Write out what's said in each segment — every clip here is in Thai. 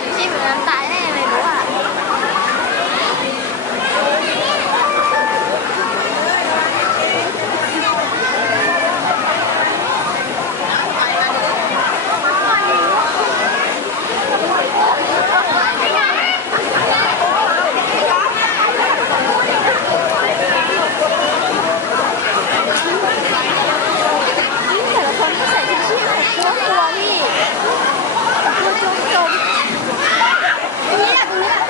เกิดว่าไม่ใส่ชูชีพแบบนั้นตายแน่เลยรู้อะ แต่ละคนก็ใส่ชูชีพกลัวกลัวพี่กลัวจมจมตรงนี้แหละตรงนี้แหละ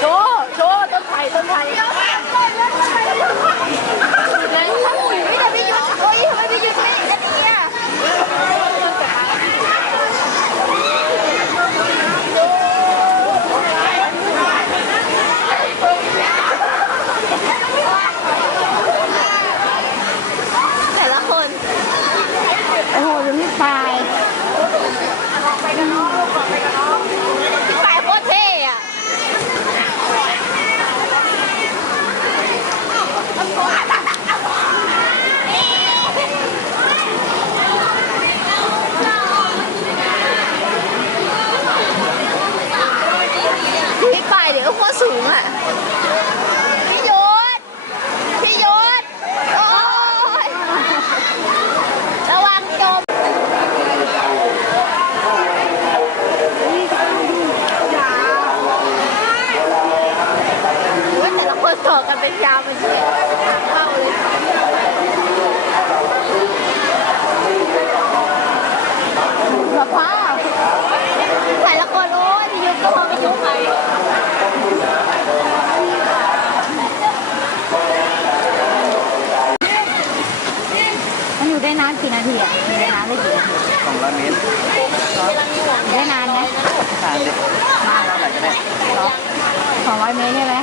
โชว์โชว์ต้นไผ่ต้นไผ่ เลยถ้าหมุนไม่ได้พี่ยุทธโอ้ยทำไมพี่ยุทธไม่อันนี้อะแต่ละคน โอ้โหยังไม่ตาย ตายโคตรเท่อะพี่ไปเดี๋ยวโคตรสูงอะ พี่ยศพี่ยศโอ้ยระวังจม โอ้ยแต่ละ คนต่อกันเป็นยาวเป็นเสียเข้าเลยมะพร้าวแต่ละคนโอ้ยที่ยุบก็มองไม่ยุบไป มันอยู่ได้นานกี่นาทีอะอยู่ได้นานได้กี่นาที สองร้อยเมตร อยู่ได้นานไหม ทานดิมาแล้วไหนก็ได้ สองร้อยเมตรใช่ไหม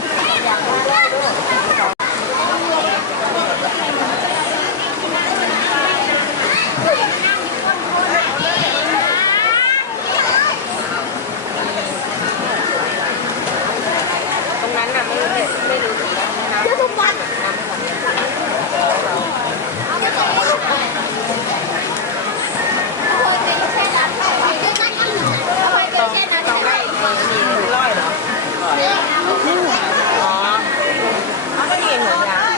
เที่ยวทุกวันต้องได้มีร้อยเหรออ๋อเขาก็เก่งเหมือนกัน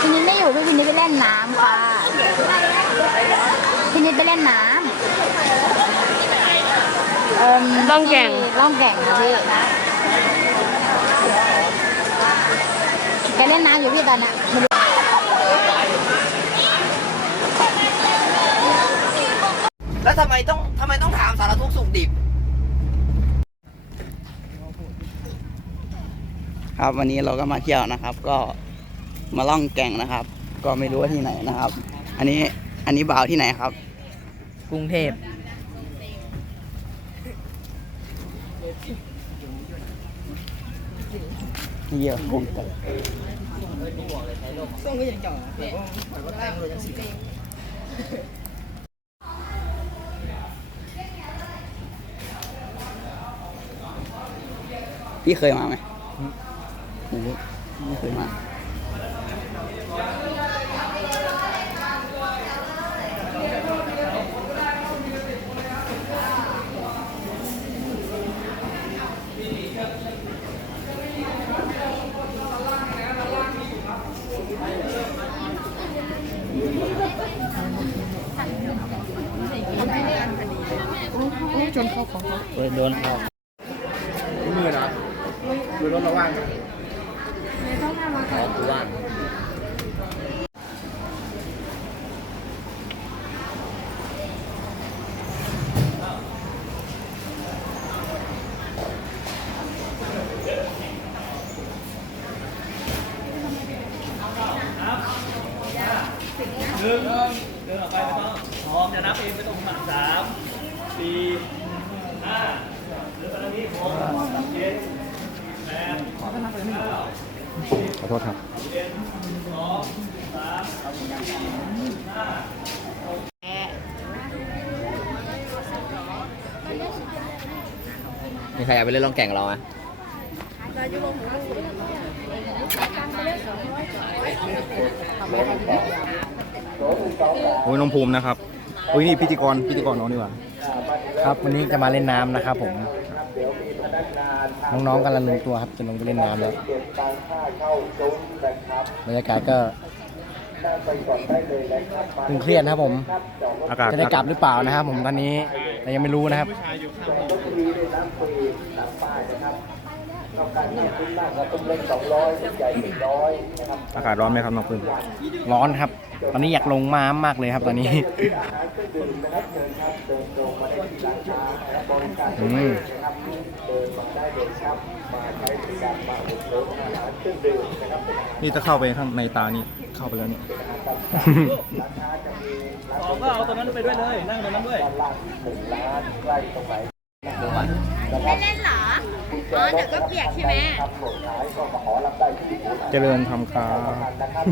พี่นิดไม่อยู่พี่นิดไปเล่นน้ำค่ะ พี่นิดไปเล่นน้ำเอิ่มล่องแก่ง ที่ล่องแก่งค่ะพี่แกเล่นน้ำอยู่พี่ตอนน่ะไม่รู้แล้วทำไมต้องทำไมต้องถามสารทุกข์สุขดิบ ครับวันนี้เราก็มาเที่ยวนะครับ ก็มาล่องแก่งนะครับ ก็ไม่รู้ว่าที่ไหนนะครับ อันนี้อันนี้บ่าวที่ไหนครับ กรุงเทพเยอะคงแต่พี่เคยมาไหมไม่รู้ไม่เคยมา เปิดโดนเขามือนะมือรถระว่างเขาคือว่าง นึ่งเดินออกไปไม่ต้องพร้อมจะนับเองไม่ต้องหมักสามสี่ห้าเดินไปทางนี้หกเจ็ดแปดเก้า ขอโทษครับ เจ็ดสองสาม มีใครอยาก ไปเล่นล่องแก่งกับเราไหมโอ้ยน้องภูมินะครับโอ้ยนี่พิธีกรพิธีกรน้องนี่หว่าครับวันนี้จะมาเล่นน้ำนะครับผม น้องๆกำลังลงตัวครับจะลงไปเล่นน้ำแล้วบรรยากาศก็ตึงเครียดนะครับผม อากาศจะได้กลับหรือเปล่านะครับผมตอนนี้แต่ยังไม่รู้นะครับ อากาศร้อนไหมครับน้องปืนร้อนครับ ตอนนี้อยากลงม้ามากเลยครับตอนนี้อืมนี่ถ้าเข้าไปข้างในตานี่เข้าไปแล้วเนี่ยสองก็เอาตรงนั้นไปด้วยเลย นั่งตรงนั้นด้วย ไม่เล่นเหรอ อ๋อ เดี๋ยวก็เปียกใช่ไหมเจริญทำครับ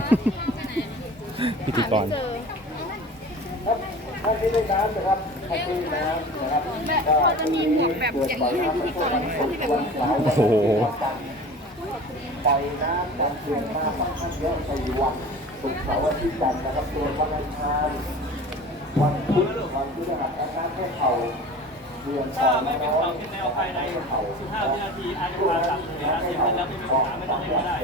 พิธีกรโอ้โหถ้า ไม่เป็นความคิดแนวภายใน15วินาทีอาจจะพาหลับเลยนะเสร็จแล้วไม่มีปัญหาไม่ต้องเล่นก็ได้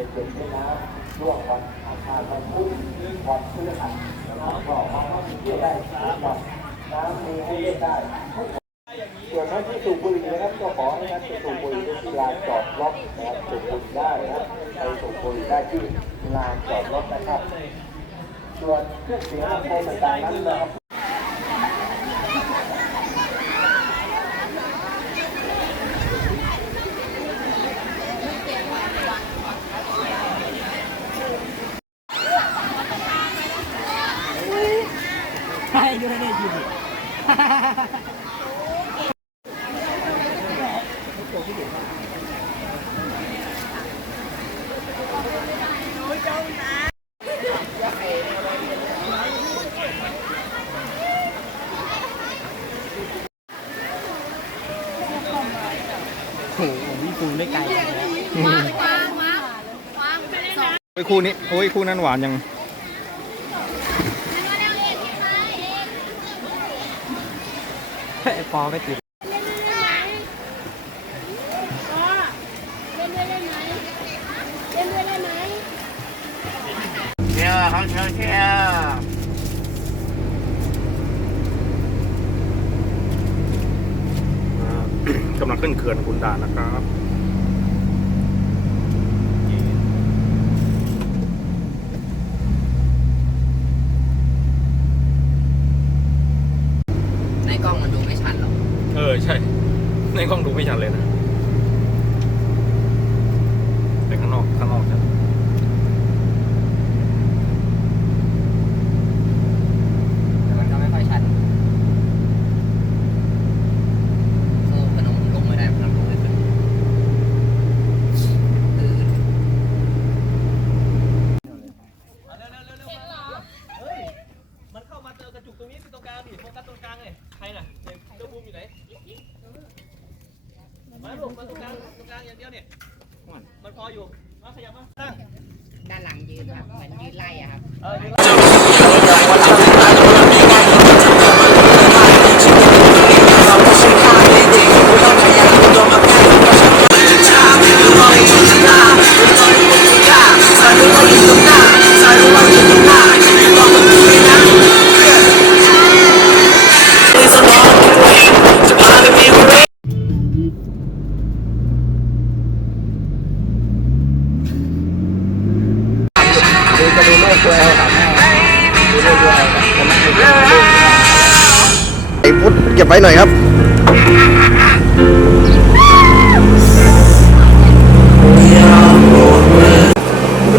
ส่วนท่านที่สูบบุหรี่นะครับก็ขอให้ท่านไปสูบบุหรี่ที่ลานจอดรถนะครับสูบบุหรี่ได้นะครับไปสูบบุหรี่ได้ที่ลานจอดรถนะครับ ส่วนเครื่องเสียงลำโพงต่างๆนั้นนะครับ ใช่ดูให้ได้ยิน โอ้ยคู่นี้ โอ้ยคู่นั้นหวานยัง ไอ ปอไม่ติดเชียร์เขาเชียร์เชียร์กำลังขึ้นเขื่อนคุณดานนะครับ ในกล้องมันดูไม่ชัดหรอก เออ ใช่ ในกล้องดูไม่ชัดเลยนะแต่ข้างนอกข้างนอกชัด แต่มันก็ไม่ค่อยชัดสู้พนมลงไม่ได้พนมลงไม่ขึ้นอืด เฮ้ย มันเข้ามาเจอกระจุกตรงนี้ที่ตรงกลางดิโฟกัสตรงกลางเลยใครน่ะเดี๋ยวเจ้าบูมอยู่ไหน มา ลูกมาตรงกลางตรงกลางอย่างเดียวเนี่ยมันพออยู่มาขยับมาตั้งด้านหลังยืนครับเหมือนยืนไล่อะครับ เออเดี๋ยว จะดูลูกตัวเองกับแม่ดูลูกตัวเองผมไม่ไอ้พุทธเก็บไว้หน่อยครับ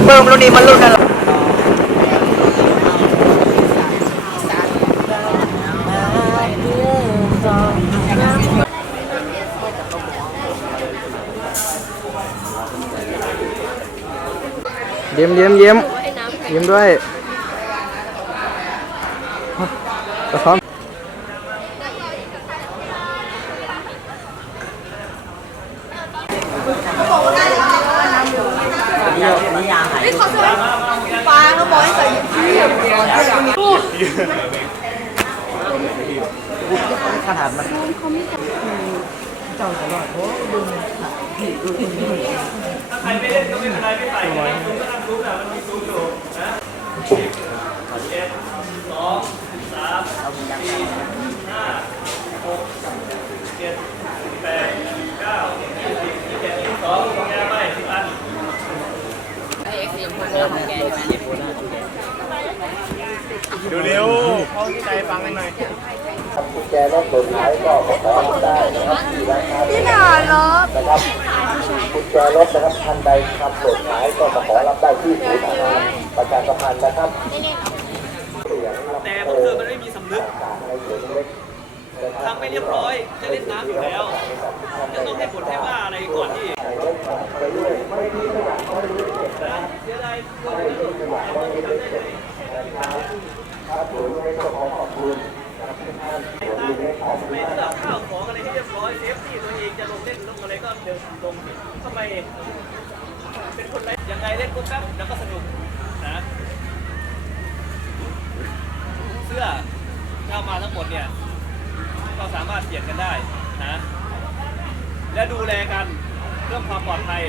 เบิ่มรุ่นนี้มันรุ่นอะไรเยี่ยมเยี่ยมเยี่ยม ยิ้มด้วยกระพร้อมถ้าใครไม่เล่นก็ไม่เป็นไรไม่ใส่ก็นั่งซุ้มก็นั่งซุ้มนะมันมีซุ้มอยู่นะเจ็ดสองสามสี่ห้าหกเจ็ดแปดเก้ายี่สิบยี่สิบเอ็ ดยี่สิบสองแก้ไปสิบอันทำกุญแจรถหล่นหายก็ขอรับได้นะครับที่ร้านค้าที่น่ารักนะครับ กุญแจรถนะครับท่านใดทำหล่นหายก็มาขอรับได้ที่ศูนย์อาหารประชาสัมพันธ์นะครับเสียงลำแต่โพบางเธองมันไม่มีสำนึก ต่างๆในเสียงเล็กนะครับทำไม่เรียบร้อยจะเล่นน้ำอยู่แล้ว จะต้องให้บทให้ว่าอะไรก่อนที่ใส่รถไปเรื่อยไม่มีขยะก็ไม่รู้เก็บนะเสียดายไม่มีขยะก็ไม่รู้เก็บนะครับครับผมให้ก็ขอขอบคุณ นะครับทุกท่านผมดูให้ขอบคุณไม่มากเลือกข้าวของอะไรให้เรียบร้อยเซฟตี้ตัวเองจะลงเล่นลงอะไรก็เดินลงทำไมเป็นคนไรยังไงเล่นปุ๊บแป๊บแล้วก็สนุกนะเสื้อเจ้ามาทั้งหมดเนี่ยเราสามารถเปลี่ยนกันได้นะและดูแลกันเรื่องความปลอดภัย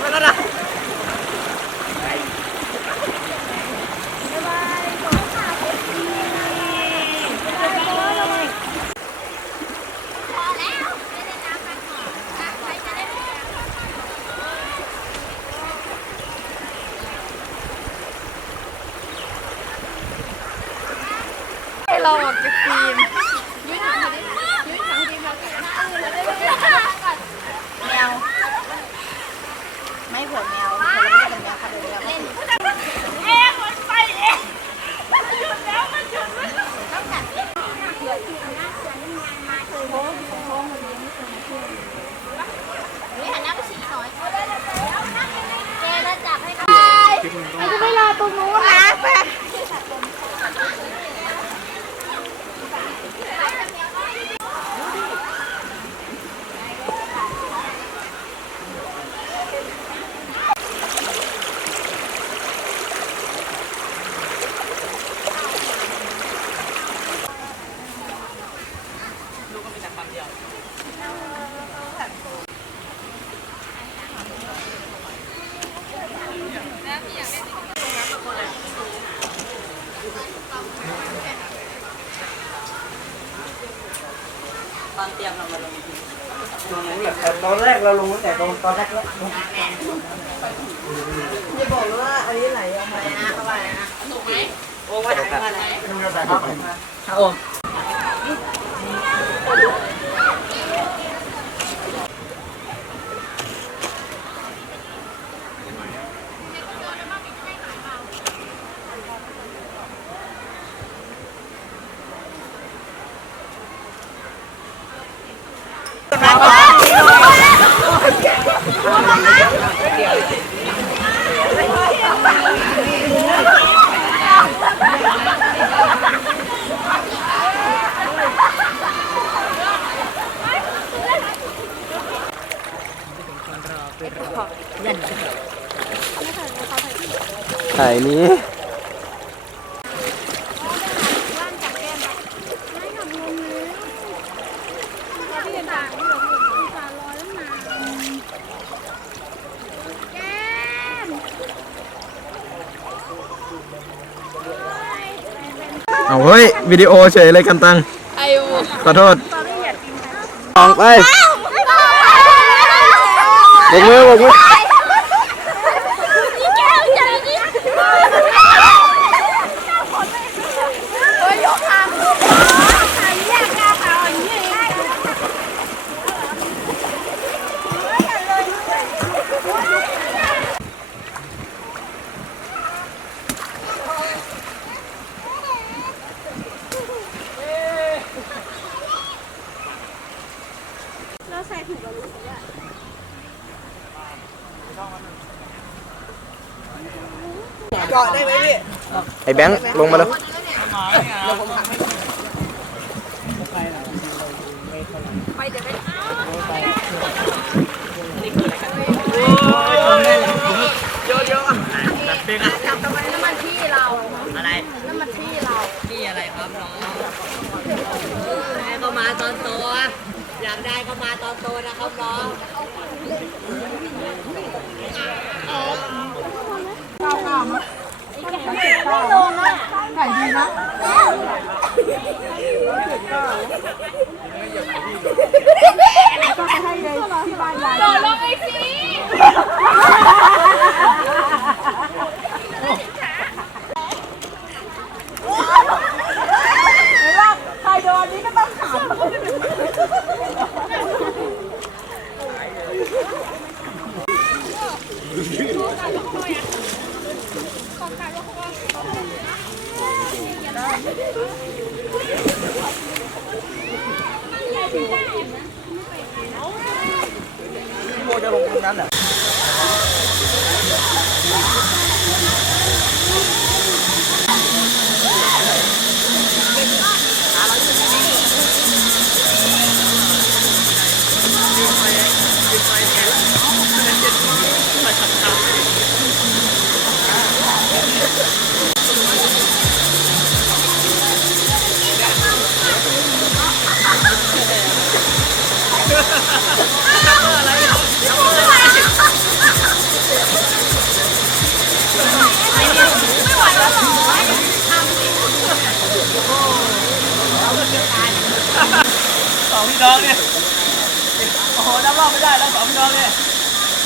perdona. ตรงนู้นแหละแต่ตอนแรกเราลงตั้งแต่ตอนตอนแรกแล้วจะบอกว่าอันนี้ไหลออกมานะเข้าไปนะถูกไหมโอ้ว่าไหนมาไหนครับผมถ่ายนี้ เอาเฮ้ย วิดีโอเฉยเลยกันตัง ไอ้ขอโทษออกไป บกมือบกมือ ไอ้แบงค์ลงมาแล้วจับทำไมน้ำมันที่เรา อะไร น้ำมันที่เราที่อะไรครับน้องได้ก็มาตอนโตอะอยากได้ก็มาตอนโตนะครับน้อง โดดลงไอ้สิโโมจะลงตรงนั้นเหรอ น้องเนี่ย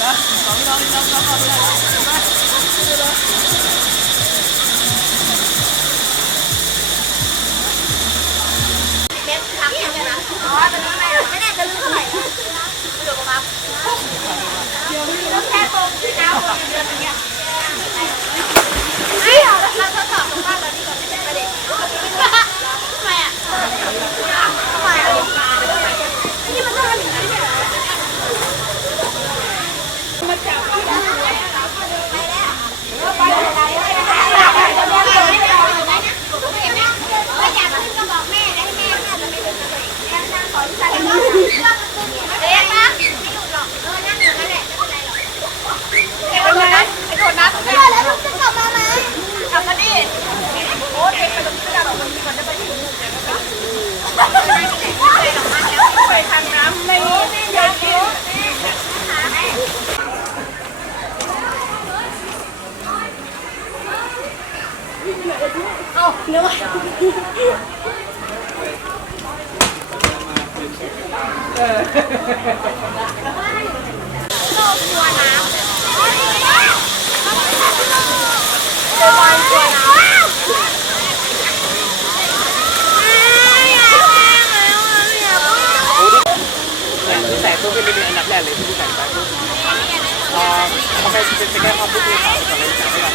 นะสองพี่น้องนี่นับนับรอบไม่ได้แล้วเห็นไหมเม็ดครั้งยังไงนะอ๋อเป็นไม่ไม่แน่จะลืมเท่าไหร่ไม่รู้ครับเดี๋ยวมีแล้วแค่ตรงที่เท้างเดือนอย่างเงี้ยไอ้เราเราทดสอบตรงบ้านเราดีกว่าไม่ใช่ประเด็นทำไมอะทำไมอะ นึกว่าที่ใส่ตัวเป็นเป็นอันดับแรกเลยที่ผู้ใส่ไปปุ๊บอ่าเขาไปเป็นแก้ความรู้สึกของเล่นจากให้แบบ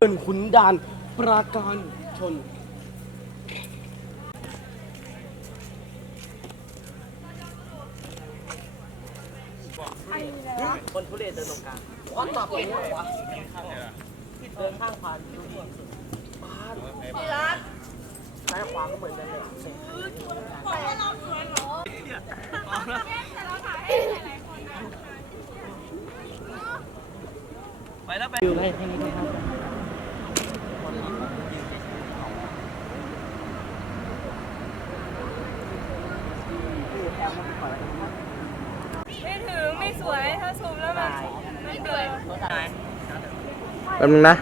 เป็นขุนด่านปราการชน คนทุเรศเดินตรงกลางวัดต่อไปเนี่ยวะเดินข้างผ่านดูก่อนซ้ายขวาก็เหมือนกันเลย ไปแล้วไปไม่ถึงไม่สวยถ้าซูมแล้วมันไม่เกิด แป๊บนึงนะ